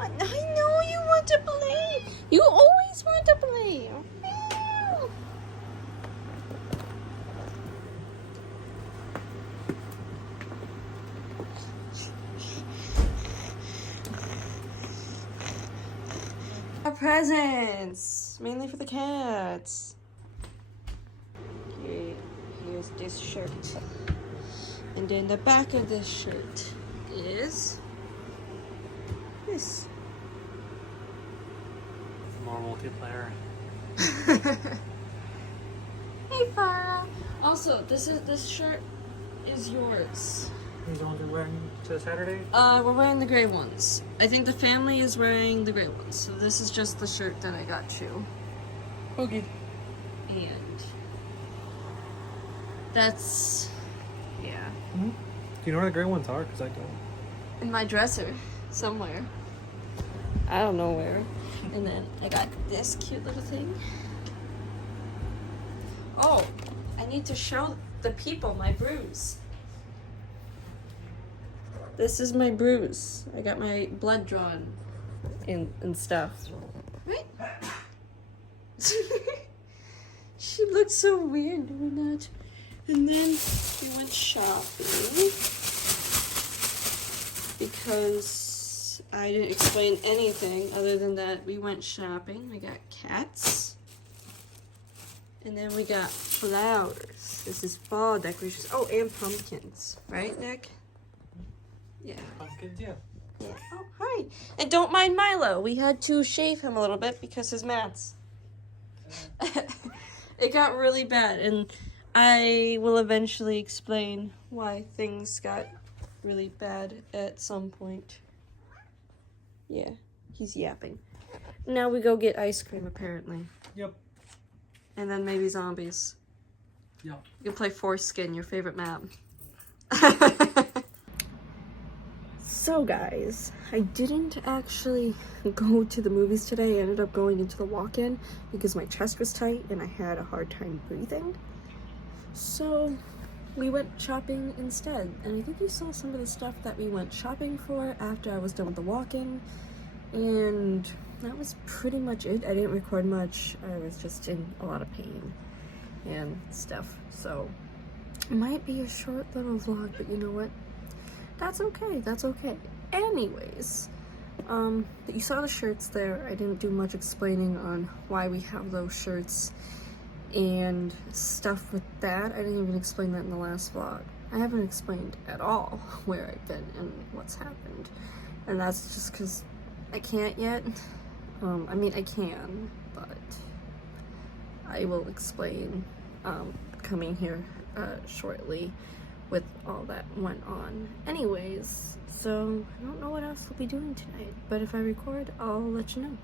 I know you want to play. You always want to play. Our presents, mainly for the cats. Okay, here's this shirt. And then the back of this shirt is this. More multiplayer. Hey, Farah. Also, this shirt is yours. These the ones you're wearing to Saturday? We're wearing the gray ones. I think the family is wearing the gray ones. So this is just the shirt that I got you. Okay. And that's, yeah. Mm-hmm. Do you know where the gray ones are? Because I don't. In my dresser somewhere. I don't know where. And then I got this cute little thing. Oh, I need to show the people my bruise. This is my bruise. I got my blood drawn and stuff. Right? She looked so weird doing that. And then we went shopping because I didn't explain anything other than that we went shopping. We got cats. And then we got flowers. This is fall decorations. Oh, and pumpkins. Right, Nick? Yeah. Pumpkins, yeah. Yeah. Oh, hi. And don't mind Milo. We had to shave him a little bit because his mats. It got really bad, and I will eventually explain why things got really bad at some point. Yeah, he's yapping. Now we go get ice cream, apparently. Yep. And then maybe zombies. Yep. You can play Foreskin, your favorite map. So guys, I didn't actually go to the movies today. I ended up going into the walk-in because my chest was tight and I had a hard time breathing. So we went shopping instead. And I think you saw some of the stuff that we went shopping for after I was done with the walk-in. And that was pretty much it. I didn't record much. I was just in a lot of pain and stuff. So it might be a short little vlog, but you know what? That's okay, that's okay. Anyways, you saw the shirts there. I didn't do much explaining on why we have those shirts and stuff with that. I didn't even explain that in the last vlog. I haven't explained at all where I've been and what's happened. And that's just because I can't yet. I mean, I can, but I will explain coming here shortly with all that went on. Anyways, so I don't know what else we'll be doing tonight, but if I record, I'll let you know.